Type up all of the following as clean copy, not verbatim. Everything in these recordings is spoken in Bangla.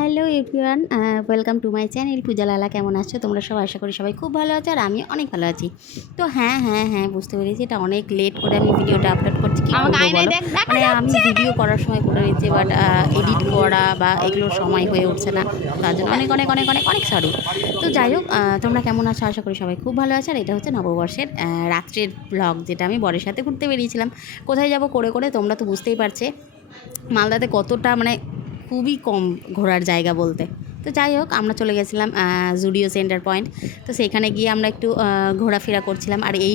Hello everyone, welcome to my channel Puja Lala. কেমন আছো তোমরা সবাই? আশা করি সবাই খুব ভালো আছো আর আমি অনেক ভালো আছি। তো হ্যাঁ বুঝতে পেরেছি এটা অনেক লেট করে আমি ভিডিওটা আপলোড করছি। কী করবো বলো, মানে আমি ভিডিও করার সময় করে নিচ্ছি, বাট এডিট করা বা এগুলোর সময় হয়ে উঠছে না, তার জন্য অনেক অনেক অনেক অনেক অনেক সরি। তো যাই হোক, তোমরা কেমন আছো? আশা করি সবাই খুব ভালো আছে। আর এটা হচ্ছে নববর্ষের রাত্রের ব্লগ, যেটা আমি বরের সাথে ঘুরতে বেরিয়েছিলাম। কোথায় যাব করে করে তোমরা তো বুঝতেই পারছে মালদাতে কতটা, মানে খুবই কম ঘোরার জায়গা বলতে। তো যাই হোক, আমরা চলে গেছিলাম জুডিও সেন্টার পয়েন্ট। তো সেখানে গিয়ে আমরা একটু ঘোরাফেরা করছিলাম। আর এই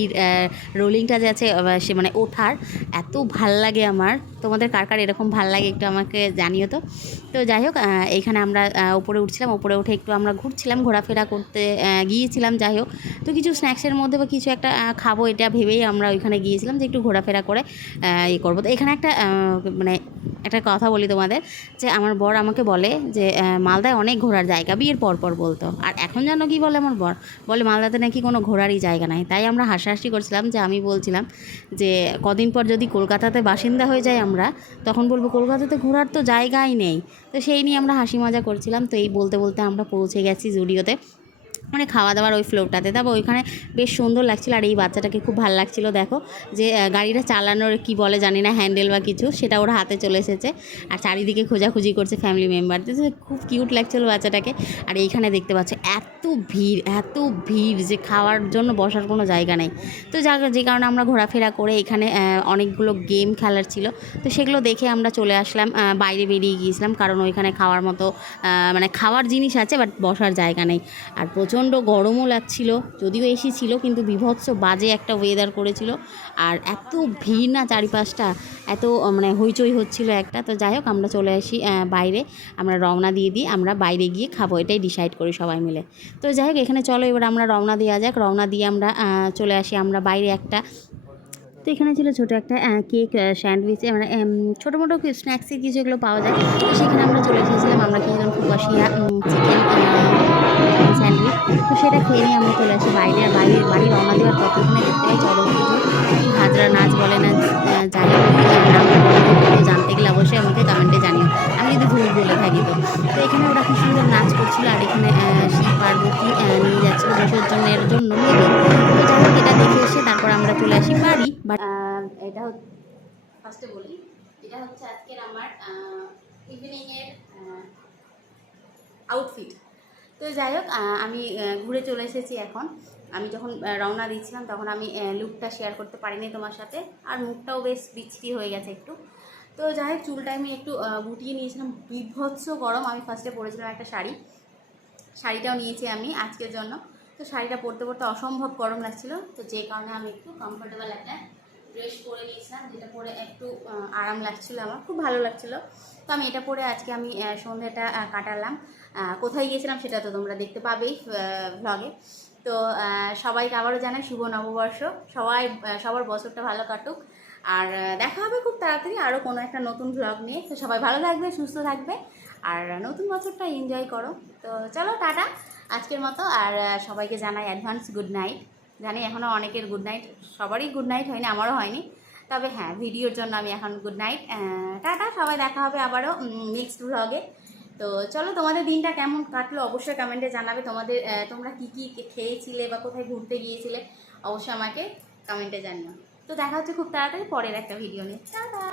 রোলিংটা যে আছে সে মানে ওঠার এত ভাল লাগে আমার। তোমাদের কার কার এরকম ভাল লাগে একটু আমাকে জানিও তো। তো যাই হোক, এইখানে আমরা উপরে উঠছিলাম, উপরে উঠে একটু আমরা ঘুরছিলাম, ঘোরাফেরা করতে গিয়েছিলাম। যাই হোক, তো কিছু স্ন্যাক্সের মধ্যে বা কিছু একটা খাবো এটা ভেবেই আমরা ওইখানে গিয়েছিলাম যে একটু ঘোরাফেরা করে ইয়ে করবো। তো এখানে একটা মানে একটা কথা বলি তোমাদের, যে আমার বর আমাকে বলে যে মালদায় অনেক ঘোরার জায়গা, বিয়ের পর বলতো। আর এখন জানো কি বলে আমার বর? বলে মালদাতে নাকি কোনো ঘোরারই জায়গা নাই। তাই আমরা হাসাহাসি করছিলাম, যে আমি বলছিলাম যে কদিন পর যদি কলকাতাতে বাসিন্দা হয়ে যাই আমরা, তখন বলবো কলকাতাতে ঘোরার তো জায়গাই নেই। তো সেই নিয়ে আমরা হাসি মজা করছিলাম। তো এই বলতে বলতে আমরা পৌঁছে গেছি জুডিওতে, মানে খাওয়া দাওয়ার ওই ফ্লোরটাতে। তারপর ওইখানে বেশ সুন্দর লাগছিলো। আর এই বাচ্চাটাকে খুব ভালো লাগছিলো, দেখো যে গাড়িটা চালানোর কি বলে জানি না, হ্যান্ডেল বা কিছু, সেটা ওর হাতে চলে এসেছে। আর চারিদিকে খোঁজাখুঁজি করছে ফ্যামিলি মেম্বারদের। খুব কিউট লাগছিলো বাচ্চাটাকে। আর এইখানে দেখতে পাচ্ছ এত ভিড় যে খাওয়ার জন্য বসার কোনো জায়গা নেই। তো যে কারণে আমরা ঘোরাফেরা করে এখানে অনেকগুলো গেম খেলার ছিল, তো সেগুলো দেখে আমরা চলে আসলাম, বাইরে বেরিয়ে গিয়েছিলাম। কারণ ওইখানে খাওয়ার মতো মানে খাওয়ার জিনিস আছে, বাট বসার জায়গা নেই। আর প্রচণ্ড গরমও লাগছিল, যদিও এসি ছিল, কিন্তু বীভৎস বাজে একটা ওয়েদার করেছিল। আর এত ভিড় না চারিপাশটা, এত মানে হইচই হচ্ছিল একটা। তো যাই হোক, আমরা চলে আসি বাইরে, আমরা রওনা দিয়ে দিই, আমরা বাইরে গিয়ে খাবো এটাই ডিসাইড করি সবাই মিলে। তো যাই হোক, এখানে চলো এবার আমরা রওনা দেওয়া যাক। রওনা দিয়ে আমরা চলে আসি আমরা বাইরে একটা। তো এখানে ছিল ছোটো একটা কেক, স্যান্ডউইচ, মানে ছোটো মোটো স্ন্যাক্সের কিছু এগুলো পাওয়া যায়। তো সেখানে আমরা চলে এসেছিলাম, আমরা খেয়েছিলাম ফুপাসিয়া চিকেন স্যান্ডউইচ। তো সেটা খেয়ে নিয়ে আমরা চলে আসি বাইরে। আর বাড়ি রওনা দেওয়ার পথে এখানে দেখতে পাই চড়ক পুজো, কি হাজরা নাচ বলে না, যাই হোক নামটা বলে থাকি, তো জানতে গেলে অবশ্যই আমাকে কমেন্টে জানিও আমি যদি ভুল বলে থাকি। তো এখানে ওরা কি সুন্দর নাচ করছিল। আর এখানে শিব পার্বতী নিয়ে যাচ্ছিল বিসর্জনের জন্য মেবি। তো যাই হোক, এটা দেখে এসে তারপর আমরা চলে আসি বাড়ি। বাট এটা হচ্ছে ফার্স্টে বলি, এটা হচ্ছে আজকের আমার ইভিনিংয়ের আউটফিট। তো যাই হোক, আমি ঘুরে চলে এসেছি এখন। আমি যখন রওনা দিচ্ছিলাম তখন আমি লুকটা শেয়ার করতে পারিনি তোমার সাথে, আর মুখটাও বেশ বিচ্ছিরি হয়ে গেছে একটু। তো যাই হোক, চুলটা আমি একটু গুটিয়ে নিয়েছিলাম, বিভৎস গরম। আমি ফার্স্টে পরেছিলাম একটা শাড়িটাও নিয়েছি আমি আজকের জন্য। তো শাড়িটা পরতে পরতে অসম্ভব গরম লাগছিলো, তো যে কারণে আমি একটু কমফোর্টেবল একটা ড্রেস পরে নিয়েছিলাম, যেটা পরে একটু আরাম লাগছিলো, আমার খুব ভালো লাগছিলো। তো আমি এটা পরে আজকে আমি সন্ধ্যাটা কাটালাম। কোথায় গিয়েছিলাম সেটা তো তোমরা দেখতে পাবেই ভ্লগে। তো সবাইকে আবারও জানাই শুভ নববর্ষ। সবার বছরটা ভালো কাটুক। আর দেখা হবে খুব তাড়াতাড়ি আরও কোনো একটা নতুন ভ্লগ নিয়ে। তো সবাই ভালো থাকবে, সুস্থ থাকবে, আর নতুন বছরটা এনজয় করো। তো চলো টাটা আজকের মতো। আর সবাইকে জানাই অ্যাডভান্স গুড নাইট। জানি এখনও অনেকের গুড নাইট, সবারই গুড নাইট হয়নি, আমারও হয়নি। তবে হ্যাঁ, ভিডিওর জন্য আমি এখন গুড নাইট, টাটা। সবাই দেখা হবে আবারও নেক্সট ভ্লগে। তো চলো, তোমাদের দিনটা কেমন কাটলো অবশ্যই কমেন্টে জানাবে। তোমরা কী খেয়েছিলে বা কোথায় ঘুরতে গিয়েছিলে অবশ্যই আমাকে কমেন্টে জানিও। তো দেখা হচ্ছে খুব তাড়াতাড়ি পরের একটা ভিডিও নিয়ে। টাটা।